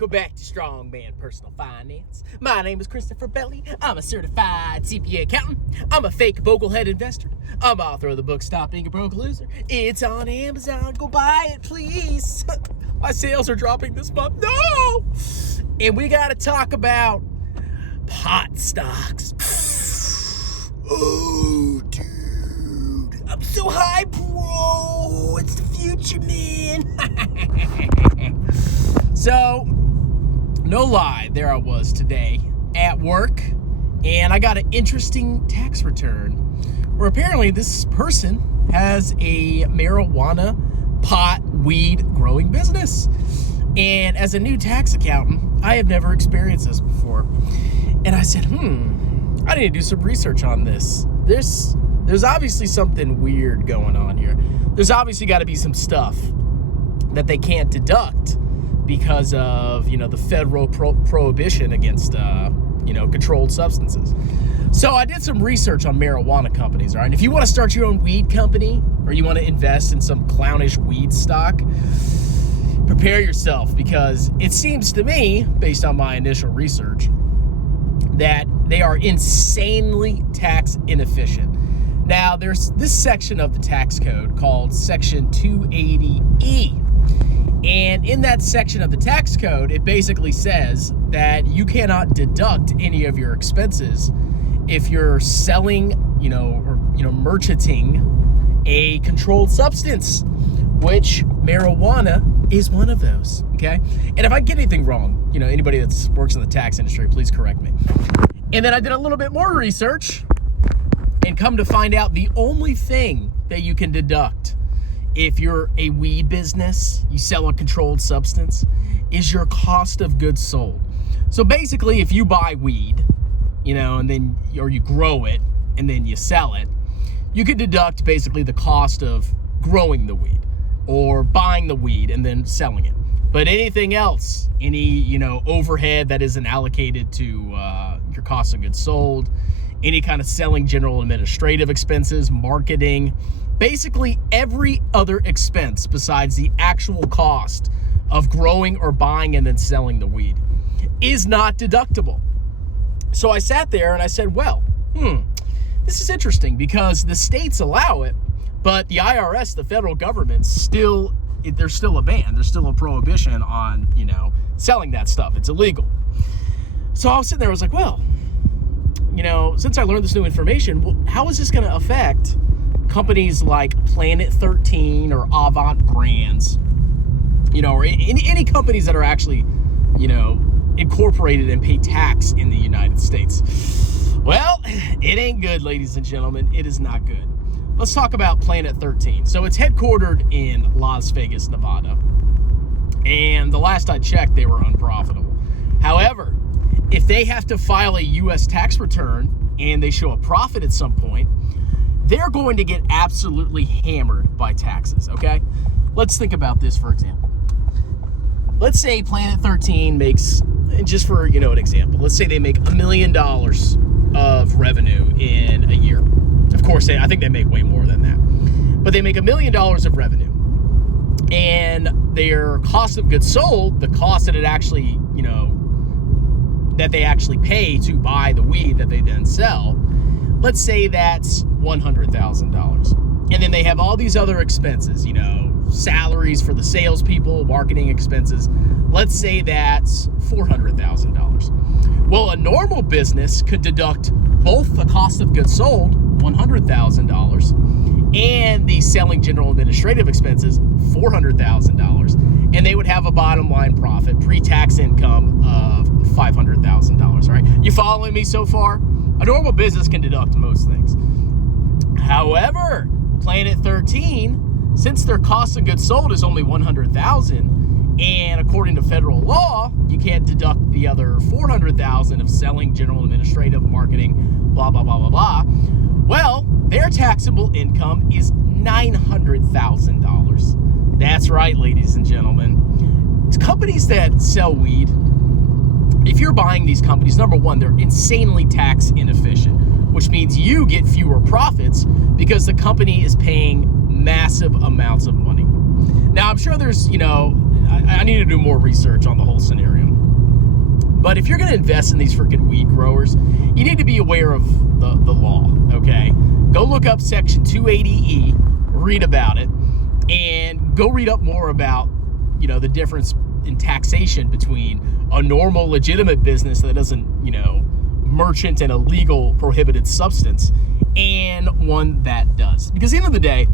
Welcome back to Strongman Personal Finance. My name is Christopher Belly. I'm a certified CPA accountant. I'm a fake boglehead investor. I'm author of the book Stop Being a Broke Loser. It's on Amazon. Go buy it, please. My sales are dropping this month. No! And we got to talk about pot stocks. Oh, dude. I'm so high, bro. It's the future, man. So, no lie, there I was today at work, and I got an interesting tax return where apparently this person has a marijuana, pot, weed growing business. And as a new tax accountant, I have never experienced this before. And I said, I need to do some research on this. There's obviously something weird going on here. There's obviously got to be some stuff that they can't deduct because of, the federal prohibition against, controlled substances. So I did some research on marijuana companies, all right? And if you want to start your own weed company or you want to invest in some clownish weed stock, prepare yourself, because it seems to me, based on my initial research, that they are insanely tax inefficient. Now, there's this section of the tax code called Section 280E. And in that section of the tax code, it basically says that you cannot deduct any of your expenses if you're selling, merchanting a controlled substance, which marijuana is one of those, okay? And if I get anything wrong, anybody that works in the tax industry, please correct me. And then I did a little bit more research and come to find out the only thing that you can deduct if you're a weed business, you sell a controlled substance, is your cost of goods sold. So basically, if you buy weed, and then, or you grow it and then you sell it, you could deduct basically the cost of growing the weed or buying the weed and then selling it. But anything else, any, overhead that isn't allocated to your cost of goods sold, any kind of selling general administrative expenses, marketing, basically every other expense besides the actual cost of growing or buying and then selling the weed is not deductible. So I sat there and I said, this is interesting, because the states allow it, but the IRS, the federal government, there's still a ban. There's still a prohibition on, selling that stuff. It's illegal. So I was sitting there, I was like, since I learned this new information, how is this going to affect companies like Planet 13 or Avant Brands, or any companies that are actually, incorporated and pay tax in the United States? Well, it ain't good, ladies and gentlemen. It is not good. Let's talk about Planet 13. So it's headquartered in Las Vegas, Nevada. And the last I checked, they were unprofitable. However, if they have to file a U.S. tax return and they show a profit at some point, they're going to get absolutely hammered by taxes, okay? Let's think about this, for example. Let's say Planet 13 makes, just for, an example, let's say they make $1 million of revenue in a year. Of course, I think they make way more than that. But they make $1 million of revenue. And their cost of goods sold, the cost that it actually, that they actually pay to buy the weed that they then sell, let's say that's $100,000. And then they have all these other expenses, salaries for the salespeople, marketing expenses. Let's say that's $400,000. Well, a normal business could deduct both the cost of goods sold, $100,000, and the selling general administrative expenses, $400,000. And they would have a bottom line profit, pre-tax income of $500,000, all right? You following me so far? A normal business can deduct most things. However, Planet 13, since their cost of goods sold is only $100,000, and according to federal law, you can't deduct the other $400,000 of selling, general administrative, marketing, blah, blah, blah, blah, blah. Well, their taxable income is $900,000. That's right, ladies and gentlemen. It's companies that sell weed, if you're buying these companies, number one, they're insanely tax inefficient, which means you get fewer profits because the company is paying massive amounts of money. Now, I'm sure there's, I need to do more research on the whole scenario. But if you're going to invest in these freaking weed growers, you need to be aware of the law, okay? Go look up Section 280E, read about it, and go read up more about, the difference in taxation between a normal, legitimate business that doesn't, merchant an illegal, prohibited substance and one that does. Because at the end of the day,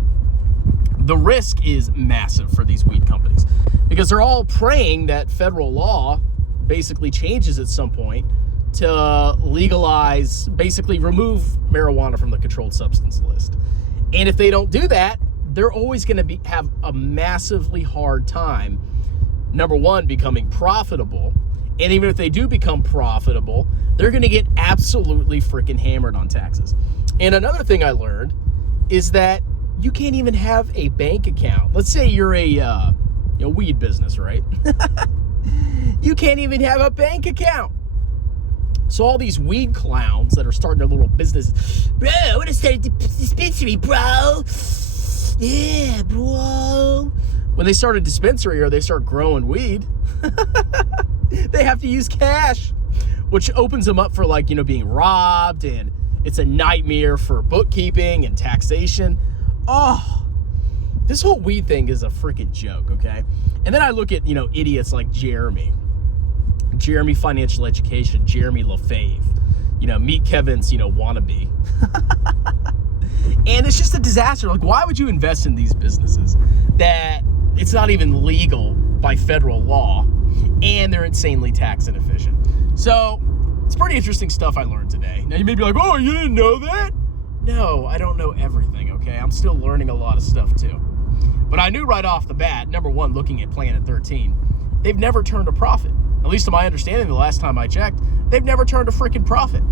the risk is massive for these weed companies because they're all praying that federal law basically changes at some point to legalize, basically remove marijuana from the controlled substance list. And if they don't do that, they're always going to have a massively hard time, number one, becoming profitable. And even if they do become profitable, they're going to get absolutely freaking hammered on taxes. And another thing I learned is that you can't even have a bank account. Let's say you're a weed business, right? You can't even have a bank account. So all these weed clowns that are starting their little business, bro, I want to start a dispensary, bro. Yeah, bro. When they start a dispensary or they start growing weed, they have to use cash, which opens them up for being robbed, and it's a nightmare for bookkeeping and taxation. Oh, this whole weed thing is a freaking joke, okay? And then I look at, idiots like Jeremy Financial Education, Jeremy LaFave, meet Kevin's, wannabe. And it's just a disaster. Why would you invest in these businesses that it's not even legal by federal law and they're insanely tax inefficient? So it's pretty interesting stuff I learned today. Now you may be like, oh, you didn't know that? No, I don't know everything, okay? I'm still learning a lot of stuff too. But I knew right off the bat, number one, looking at Planet 13, they've never turned a profit. At least to my understanding, the last time I checked, they've never turned a freaking profit.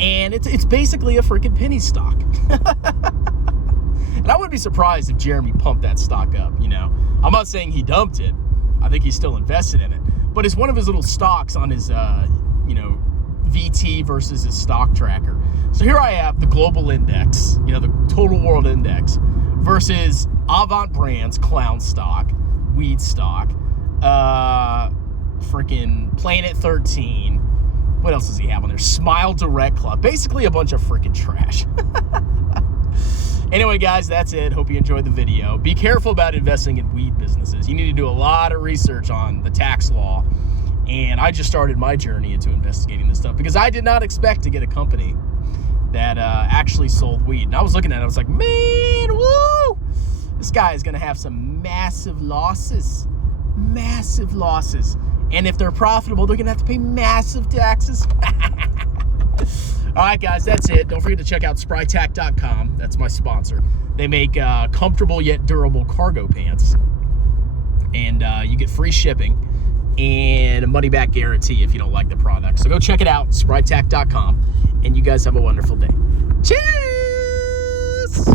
And it's basically a freaking penny stock. And I wouldn't be surprised if Jeremy pumped that stock up, I'm not saying he dumped it. I think he's still invested in it. But it's one of his little stocks on his, VT versus his stock tracker. So here I have the global index, the total world index, versus Avant Brands clown stock, weed stock, freaking Planet 13. What else does he have on there? Smile Direct Club. Basically a bunch of freaking trash. Anyway, guys, that's it. Hope you enjoyed the video. Be careful about investing in weed businesses. You need to do a lot of research on the tax law. And I just started my journey into investigating this stuff because I did not expect to get a company that actually sold weed. And I was looking at it, I was like, man, woo! This guy is going to have some massive losses. Massive losses. And if they're profitable, they're going to have to pay massive taxes. All right, guys, that's it. Don't forget to check out sprytac.com. That's my sponsor. They make comfortable yet durable cargo pants. And you get free shipping and a money-back guarantee if you don't like the product. So go check it out, sprytac.com. And you guys have a wonderful day. Cheers!